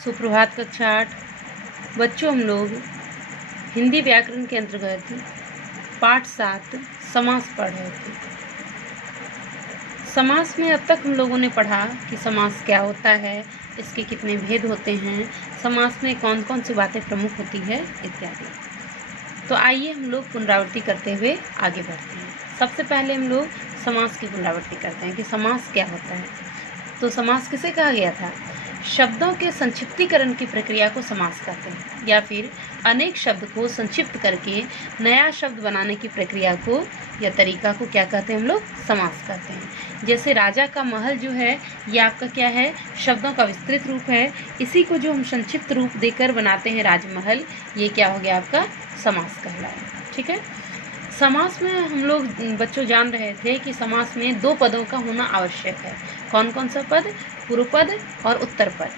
सुप्रभात कक्षा 8। बच्चों, हम लोग हिंदी व्याकरण के अंतर्गत पाठ 7 समास पढ़ रहे थे। समास में अब तक हम लोगों ने पढ़ा कि समास क्या होता है, इसके कितने भेद होते हैं, समास में कौन कौन सी बातें प्रमुख होती है इत्यादि। तो आइए हम लोग पुनरावृत्ति करते हुए आगे बढ़ते हैं। सबसे पहले हम लोग समास की पुनरावृत्ति करते हैं कि समास क्या होता है। तो समास किसे कहा गया था? शब्दों के संक्षिप्तीकरण की प्रक्रिया को समास कहते हैं, या फिर अनेक शब्द को संक्षिप्त करके नया शब्द बनाने की प्रक्रिया को या तरीका को क्या कहते हैं? हम लोग समास कहते हैं। जैसे राजा का महल जो है, ये आपका क्या है? शब्दों का विस्तृत रूप है। इसी को जो हम संक्षिप्त रूप देकर बनाते हैं राजमहल, ये क्या हो गया? आपका समास कहलाया। ठीक है। समास में हम लोग बच्चों जान रहे थे कि समास में 2 पदों का होना आवश्यक है। कौन कौन सा पद? पूर्व पद और उत्तर पद।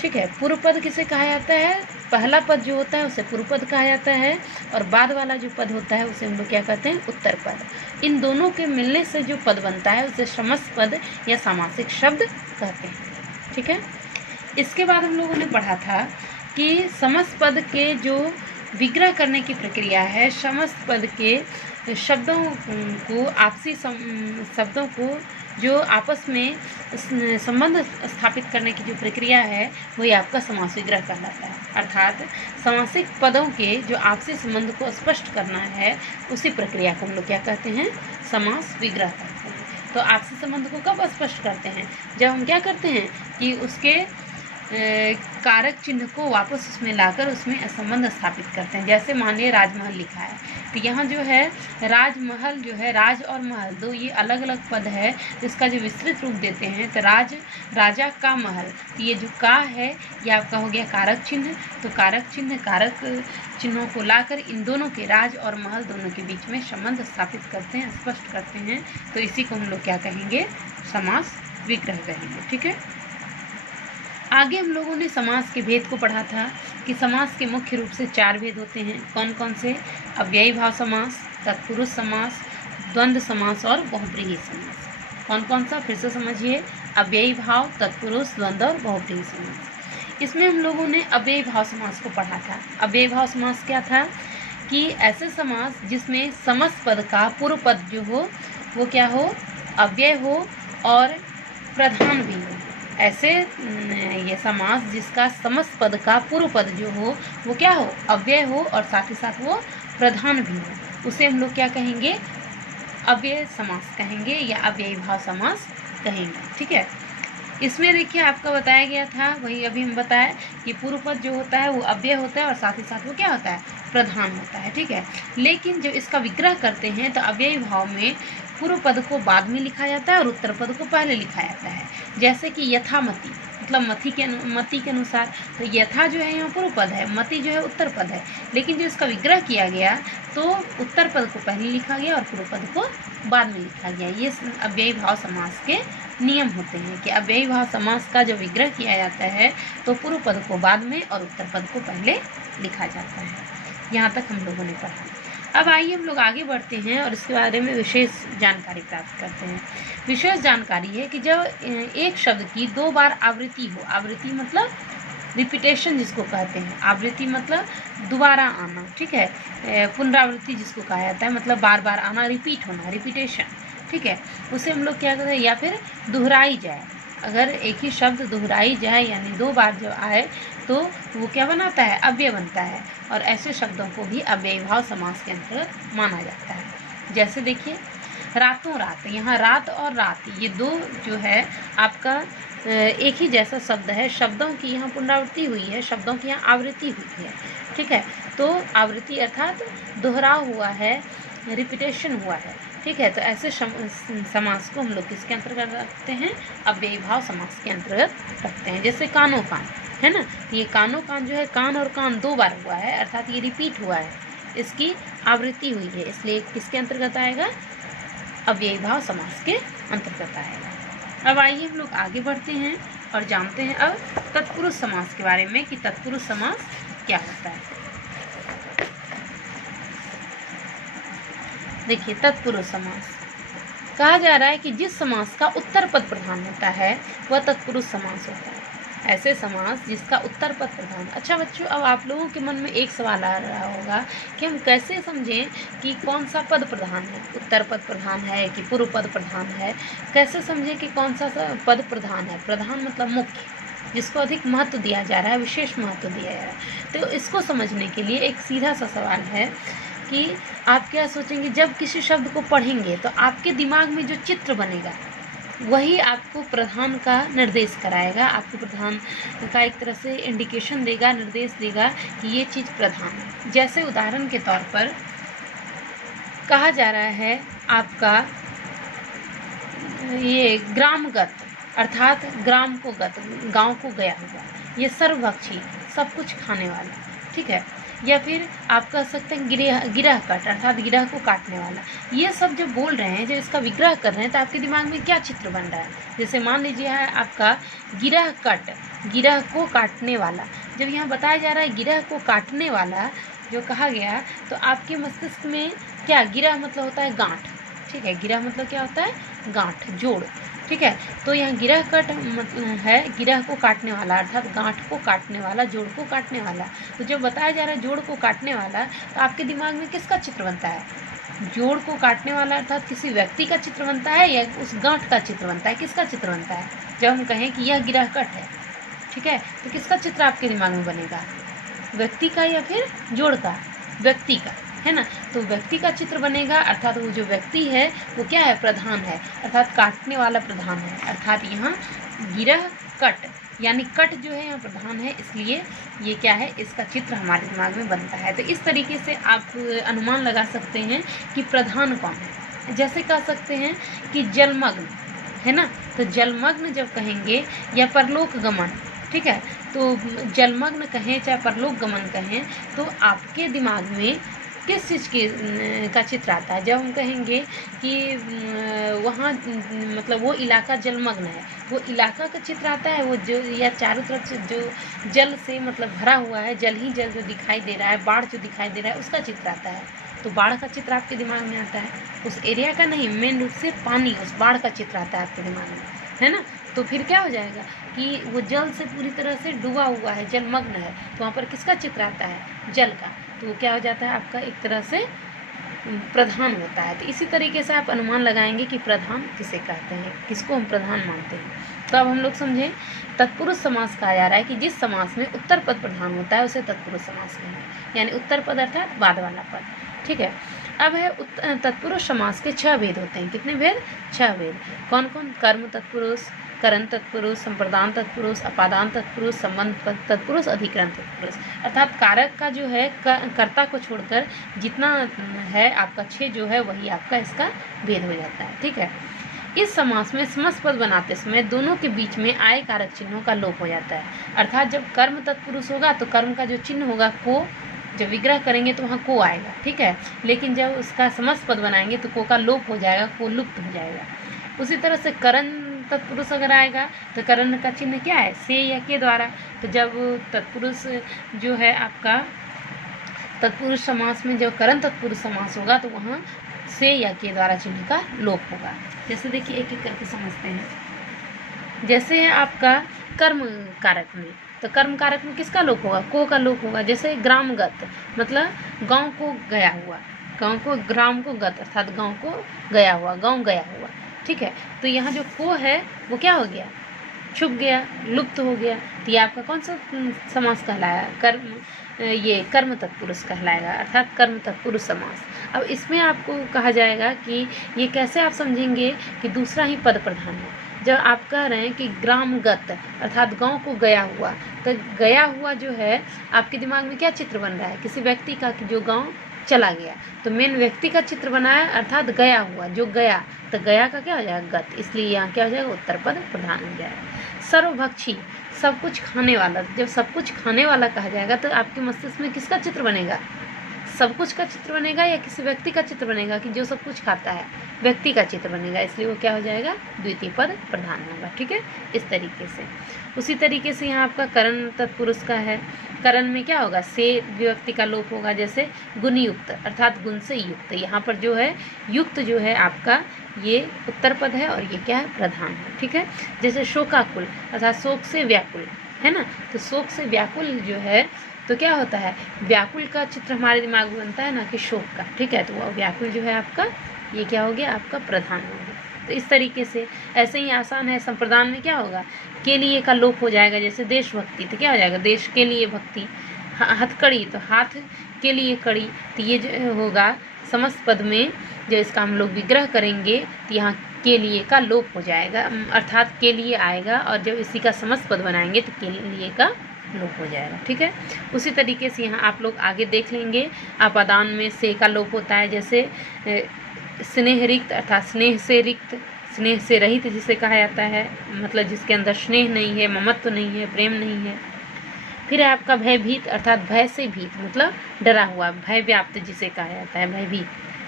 ठीक है। पूर्व पद किसे कहा जाता है? पहला पद जो होता है उसे पूर्व पद कहा जाता है, और बाद वाला जो पद होता है उसे हम लोग क्या कहते हैं? उत्तर पद। इन दोनों के मिलने से जो पद बनता है उसे समस्त पद या सामासिक शब्द कहते हैं। ठीक है। इसके बाद हम लोगों ने पढ़ा था कि समस्त पद के जो विग्रह करने की प्रक्रिया है, समस्त पद के शब्दों को आपसी शब्दों को जो आपस में संबंध स्थापित करने की जो प्रक्रिया है वही आपका समास विग्रह कहलाता है। अर्थात समासिक पदों के जो आपसी संबंध को स्पष्ट करना है, उसी प्रक्रिया को हम लोग क्या कहते हैं? समास विग्रह कहते हैं। तो आपसी संबंध को कब स्पष्ट करते हैं? जब हम क्या करते हैं कि उसके कारक चिन्ह को वापस उसमें लाकर उसमें संबंध स्थापित करते हैं। जैसे मानिए राजमहल लिखा है, तो यहाँ जो है राजमहल जो है, राज और महल दो ये अलग अलग पद है, जिसका जो विस्तृत रूप देते हैं। तो राजा का महल, तो ये जो का है ये आपका हो गया कारक चिन्ह। तो कारक चिन्हों को लाकर इन दोनों के, राज और महल दोनों के बीच में संबंध स्थापित करते हैं, स्पष्ट करते हैं। तो इसी को हम लोग क्या कहेंगे? समास विग्रह कहेंगे। ठीक है। आगे हम लोगों ने समास के भेद को पढ़ा था कि समास के मुख्य रूप से 4 भेद होते हैं। कौन कौन से? अव्ययी भाव समास, तत्पुरुष समास, द्वंद्व समास और बहुब्रीहि समास। कौन कौन सा? फिर से समझिए। अव्ययी भाव, तत्पुरुष, द्वंद्व और बहुब्रीहि समास। इसमें हम लोगों ने अव्ययी भाव समास को पढ़ा था। अव्ययी भाव समास क्या था? कि ऐसे समास जिसमें समस्त पद का पूर्व पद जो हो वो क्या हो? अव्यय हो और प्रधान भी हो। ऐसे ये समास जिसका समस्त पद का पूर्व पद जो हो वो क्या हो? अव्यय हो और साथ ही साथ वो प्रधान भी हो, उसे हम लोग क्या कहेंगे? अव्यय समास कहेंगे या अव्ययी भाव समास कहेंगे। ठीक है। इसमें देखिए आपका बताया गया था, वही अभी हम बताएं कि पूर्व पद जो होता है वो अव्यय होता है और साथ ही साथ वो क्या होता है? प्रधान होता है। ठीक है। लेकिन जब इसका विग्रह करते हैं तो अव्ययी भाव में पूर्व पद को बाद में लिखा जाता है और उत्तर पद को पहले लिखा जाता है। जैसे कि यथामति, मतलब मति के अनुसार। तो यथा जो है यहाँ पूर्व पद है, मति जो है उत्तर पद है। लेकिन जो इसका विग्रह किया गया तो उत्तर पद को पहले लिखा गया और पूर्व पद को बाद में लिखा गया। ये अव्ययी भाव समास के नियम होते हैं कि अव्ययी भाव समास का जो विग्रह किया जाता है तो पूर्व पद को बाद में और उत्तर पद को पहले लिखा जाता है। यहाँ तक हम लोगों ने पढ़ा। अब आइए हम लोग आगे बढ़ते हैं और इसके बारे में विशेष जानकारी प्राप्त करते हैं। विशेष जानकारी है कि जब एक शब्द की 2 बार आवृत्ति हो, आवृत्ति मतलब रिपीटेशन जिसको कहते हैं, आवृत्ति मतलब दोबारा आना। ठीक है। पुनरावृत्ति जिसको कहा जाता है, मतलब बार बार आना, रिपीट होना, रिपीटेशन। ठीक है। उसे हम लोग क्या कहते हैं? या फिर दोहराई जाए। अगर एक ही शब्द दोहराई जाए यानी 2 बार जब आए तो वो क्या बनाता है? अव्यय बनता है। और ऐसे शब्दों को भी अव्ययी भाव समास के अंतर्गत माना जाता है। जैसे देखिए रातों रात, यहाँ रात और रात ये 2 जो है आपका एक ही जैसा शब्द है। शब्दों की यहाँ पुनरावृत्ति हुई है, शब्दों की यहाँ आवृत्ति हुई है। ठीक है। तो आवृत्ति अर्थात दोहराव हुआ है, रिपीटेशन हुआ है। ठीक है। तो ऐसे समास को हम लोग किसके अंतर्गत रखते हैं? अव्ययी भाव समास के अंतर्गत रखते हैं। जैसे कानो कान है ना, ये कानो कान जो है, कान और कान 2 बार हुआ है, अर्थात ये रिपीट हुआ है, इसकी आवृत्ति हुई है, इसलिए किसके अंतर्गत आएगा? अव्ययी भाव समास के अंतर्गत आएगा। अब आइए हम लोग आगे बढ़ते हैं और जानते हैं अब तत्पुरुष समास के बारे में कि तत्पुरुष समास क्या होता है। देखिए तत्पुरुष समास कहा जा रहा है कि जिस समास का उत्तर पद प्रधान होता है वह तत्पुरुष समास होता है। ऐसे समास जिसका उत्तर पद प्रधान। अच्छा बच्चों, अब आप लोगों के मन में एक सवाल आ रहा होगा कि हम कैसे समझें कि कौन सा पद प्रधान है, उत्तर पद प्रधान है कि पूर्व पद प्रधान है। कैसे समझें कि कौन सा पद प्रधान है। प्रधान मतलब मुख्य, जिसको अधिक महत्व दिया जा रहा है, विशेष महत्व दिया जा रहा है। तो इसको समझने के लिए एक सीधा सा सवाल है कि आप क्या सोचेंगे, जब किसी शब्द को पढ़ेंगे तो आपके दिमाग में जो चित्र बनेगा वही आपको प्रधान का निर्देश कराएगा, आपको प्रधान का एक तरह से इंडिकेशन देगा, निर्देश देगा कि ये चीज़ प्रधान है। जैसे उदाहरण के तौर पर कहा जा रहा है आपका ये ग्रामगत, अर्थात ग्राम को गत, गांव को गया हुआ, ये सर्वभक्षी, सब कुछ खाने वाला, ठीक है। या फिर आप कह सकते हैं गिरह कट, अर्थात गिरह को काटने वाला। ये सब जब बोल रहे हैं, जब इसका विग्रह कर रहे हैं, तो आपके दिमाग में क्या चित्र बन रहा है। जैसे मान लीजिए है आपका गिरह कट, गिरह को काटने वाला। जब यहाँ बताया जा रहा है गिरह को काटने वाला जो कहा गया, तो आपके मस्तिष्क में क्या, गिरह मतलब होता है गांठ, ठीक है। गिरह मतलब क्या होता है, गांठ, जोड़, ठीक है। तो यहाँ गिरह कट है गिरह को काटने वाला, अर्थात गांठ को काटने वाला, जोड़ को काटने वाला। तो जब बताया जा रहा है जोड़ को काटने वाला, तो आपके दिमाग में किसका चित्र बनता है, जोड़ को काटने वाला, अर्थात किसी व्यक्ति का चित्र बनता है या उस गांठ का चित्र बनता है, किसका चित्र बनता है। जब हम कहें कि यह गिरह कट है, ठीक है, तो किसका चित्र आपके दिमाग में बनेगा, व्यक्ति का या फिर जोड़ का, व्यक्ति का, है ना। तो व्यक्ति का चित्र बनेगा, अर्थात वो जो व्यक्ति है वो क्या है, प्रधान है, अर्थात काटने वाला प्रधान है। अर्थात यहाँ गिरह कट यानी कट जो है यहाँ प्रधान है, इसलिए ये क्या है, इसका चित्र हमारे दिमाग में बनता है। तो इस तरीके से आप अनुमान लगा सकते हैं कि प्रधान कौन है। जैसे कह सकते हैं कि जलमग्न, है ना, तो जलमग्न जब कहेंगे या परलोक गमन, ठीक है, तो जलमग्न कहें चाहे परलोक गमन कहें, तो आपके दिमाग में किस चीज़ का चित्र आता है। जब हम कहेंगे कि वहाँ मतलब वो इलाका जलमग्न है, वो इलाका का चित्र आता है, वो जो या चारों तरफ से जो जल से मतलब भरा हुआ है, जल ही जल जो दिखाई दे रहा है, बाढ़ जो दिखाई दे रहा है, उसका चित्र आता है। तो बाढ़ का चित्र आपके दिमाग में आता है, उस एरिया का नहीं, मेन रूप से पानी, उस बाढ़ का चित्र आता है आपके दिमाग में, है ना। तो फिर क्या हो जाएगा कि वो जल से पूरी तरह से डूबा हुआ है, जलमग्न है, तो वहाँ पर किसका चित्र आता है, जल का। तो वो क्या हो जाता है, आपका एक तरह से प्रधान होता है। तो इसी तरीके से आप अनुमान लगाएंगे कि प्रधान किसे कहते हैं, किसको हम प्रधान मानते हैं। तो अब हम लोग समझें, तत्पुरुष समास कहा जा रहा है कि जिस समास में उत्तर पद प्रधान होता है उसे तत्पुरुष समास कहेंगे, यानी उत्तर पद अर्थात बाद वाला पद, ठीक है। अब है तत्पुरुष समास के 6 भेद होते हैं। कितने भेद, 6 भेद। कौन कौन, कर्म तत्पुरुष, करण तत्पुरुष, संप्रदान तत्पुरुष, अपादान तत्पुरुष, संबंध तत्पुरुष, अधिकरण तत्पुरुष। अर्थात कारक का जो है कर्ता को छोड़कर जितना है आपका 6 जो है वही आपका इसका भेद हो जाता है, ठीक है। इस समास में समस्त पद बनाते समय दोनों के बीच में आय कारक चिन्हों का लोप हो जाता है। अर्थात जब कर्म तत्पुरुष होगा तो कर्म का जो चिन्ह होगा को, जब विग्रह करेंगे तो वहाँ को आएगा, ठीक है। लेकिन जब उसका समस्त पद बनाएंगे तो को का लोप हो जाएगा, को लुप्त हो जाएगा। उसी तरह से करण तत्पुरुष अगर आएगा तो करण का चिन्ह क्या है, से या के द्वारा। तो जब तत्पुरुष जो है आपका तत्पुरुष समास में जब करण तत्पुरुष समास होगा तो वहाँ से या के द्वारा चिन्ह का लोप होगा। जैसे देखिए एक एक करके समझते हैं। जैसे है आपका कर्म कारक में, तो कर्म कारक में किसका लोप होगा, को का लोप होगा। जैसे ग्रामगत मतलब गांव को गया हुआ, गांव को, ग्राम को गत अर्थात गांव को गया हुआ, गांव गया हुआ, ठीक है। तो यहाँ जो को है वो क्या हो गया, छुप गया, लुप्त हो गया। तो ये आपका कौन सा समास कहलाया, कर्म, ये कर्म तत्पुरुष कहलाएगा, अर्थात कर्म तत्पुरुष समास। अब इसमें आपको कहा जाएगा कि ये कैसे आप समझेंगे कि दूसरा ही पद प्रधान है। जब आप कह रहे हैं कि ग्रामगत अर्थात गांव को गया हुआ, तो गया हुआ जो है आपके दिमाग में क्या चित्र बन रहा है, किसी व्यक्ति का कि जो गांव चला गया। तो मेन व्यक्ति का चित्र बनाया अर्थात गया हुआ, जो गया, तो गया का क्या हो जाएगा, गत, इसलिए यहाँ क्या हो जाएगा, उत्तर पद प्रधान हो जाएगा। सर्वभक्षी सब कुछ खाने वाला, जब सब कुछ खाने वाला कहा जाएगा तो आपके मस्तिष्क में किसका चित्र बनेगा, सब कुछ का चित्र बनेगा या किसी व्यक्ति का चित्र बनेगा कि जो सब कुछ खाता है, व्यक्ति का चित्र बनेगा, इसलिए वो क्या हो जाएगा, द्वितीय पद प्रधान होगा, ठीक है। इस तरीके से उसी तरीके से यहाँ आपका करण तत्पुरुष का है, करण में क्या होगा, से विभक्ति का लोप होगा। जैसे गुणयुक्त अर्थात गुण से युक्त, यहाँ पर जो है युक्त जो है आपका ये उत्तर पद है और ये क्या है, प्रधान है, ठीक है। जैसे शोकाकुल अर्थात शोक से व्याकुल, है ना। तो शोक से व्याकुल जो है तो क्या होता है, व्याकुल का चित्र हमारे दिमाग में बनता है ना कि शोक का, ठीक है। तो वो व्याकुल जो है आपका ये क्या हो गया, आपका प्रधान हो गया। तो इस तरीके से ऐसे ही आसान है। संप्रदान में क्या होगा, के लिए का लोप हो जाएगा। जैसे देशभक्ति तो क्या हो जाएगा, देश के लिए भक्ति। हथकड़ी तो हाथ के लिए कड़ी। तो ये जो होगा समस्त पद में, जो इसका हम लोग विग्रह करेंगे तो यहाँ के लिए का लोप हो जाएगा, अर्थात के लिए आएगा। और जब इसी का समस्त पद बनाएंगे तो के लिए का लोप हो जाएगा, ठीक है। उसी तरीके से यहाँ आप लोग आगे देख लेंगे। अपादान में से का लोप होता है। जैसे स्नेह रिक्त अर्थात स्नेह से रिक्त, स्नेह से रहित जिसे कहा जाता है, मतलब जिसके अंदर स्नेह नहीं है, ममत्व नहीं है, प्रेम नहीं है। फिर है आपका भयभीत अर्थात भय से भीत, मतलब डरा हुआ, भय व्याप्त जिसे कहा जाता है, भयभीत,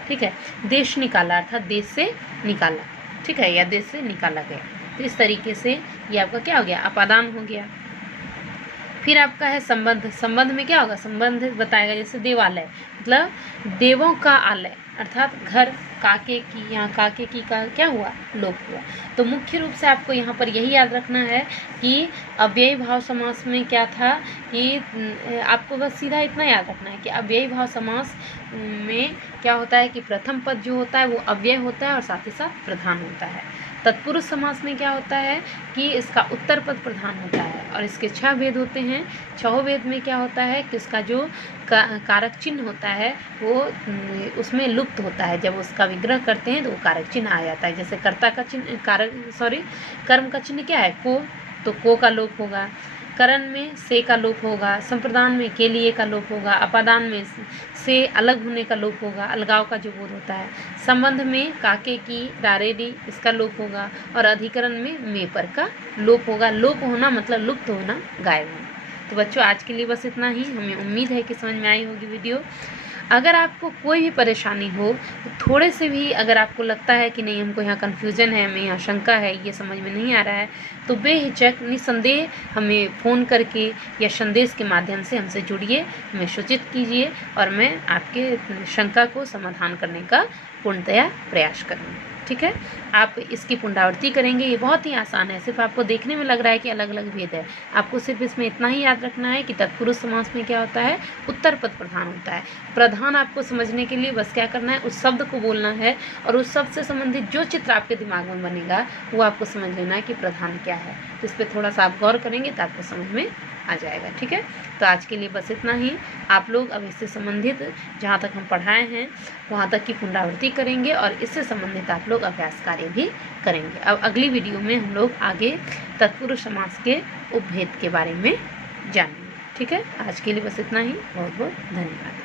ठीक है। देश निकाला अर्थात देश से निकाला, ठीक है, या देश से निकाला गया। तो इस तरीके से ये आपका क्या हो गया, अपादान हो गया। फिर आपका है संबंध। संबंध में क्या होगा, संबंध बताएगा। जैसे देवालय मतलब देवों का आलय अर्थात घर, काके की, यहाँ काके की का क्या हुआ, लोप हुआ। तो मुख्य रूप से आपको यहाँ पर यही याद रखना है कि अव्ययी भाव समास में क्या था कि आपको बस सीधा इतना याद रखना है कि अव्ययी भाव समास में क्या होता है कि प्रथम पद जो होता है वो अव्यय होता है और साथ ही साथ प्रधान होता है। तत्पुरुष समास में क्या होता है कि इसका उत्तर पद प्रधान होता है और इसके 6 भेद होते हैं। 6 भेद में क्या होता है कि उसका जो कारक चिन्ह होता है वो उसमें लुप्त होता है। जब उसका विग्रह करते हैं तो वो कारक चिन्ह आ जाता है। जैसे कर्ता का चिन्ह कर्म का चिन्ह क्या है, को, तो को का लोप होगा। करण में से का लोप होगा। संप्रदान में के लिए का लोप होगा। अपादान में से अलग होने का लोप होगा, अलगाव का जो बोध होता है। संबंध में काके की, डारेडी इसका लोप होगा और अधिकरण में पर का लोप होगा। लोप होना मतलब लुप्त होना, गायब होना। तो बच्चों आज के लिए बस इतना ही। हमें उम्मीद है कि समझ में आई होगी वीडियो। अगर आपको कोई भी परेशानी हो, थोड़े से भी अगर आपको लगता है कि नहीं हमको यहाँ कन्फ्यूजन है, हमें यहाँ शंका है, ये समझ में नहीं आ रहा है, तो बेहिचक निसंदेह हमें फ़ोन करके या संदेश के माध्यम से हमसे जुड़िए, हमें सूचित कीजिए और मैं आपके शंका को समाधान करने का पूर्णतया प्रयास करूँगी, ठीक है। आप इसकी पुनरावृत्ति करेंगे, ये बहुत ही आसान है। सिर्फ आपको देखने में लग रहा है कि अलग अलग भेद है, आपको सिर्फ इसमें इतना ही याद रखना है कि तत्पुरुष समास में क्या होता है, उत्तर पद प्रधान होता है। प्रधान आपको समझने के लिए बस क्या करना है, उस शब्द को बोलना है और उस शब्द से संबंधित जो चित्र आपके दिमाग में बनेगा वो आपको समझ लेना है कि प्रधान क्या है। तो इस पर थोड़ा सा आप गौर करेंगे तो आपको समझ में आ जाएगा, ठीक है। तो आज के लिए बस इतना ही। आप लोग अब इससे संबंधित जहाँ तक हम पढ़ाए हैं वहाँ तक की पुनरावृत्ति करेंगे और इससे संबंधित आप लोग अभ्यास कार्य भी करेंगे। अब अगली वीडियो में हम लोग आगे तत्पुरुष समास के उपभेद के बारे में जानेंगे, ठीक है। आज के लिए बस इतना ही। बहुत बहुत धन्यवाद।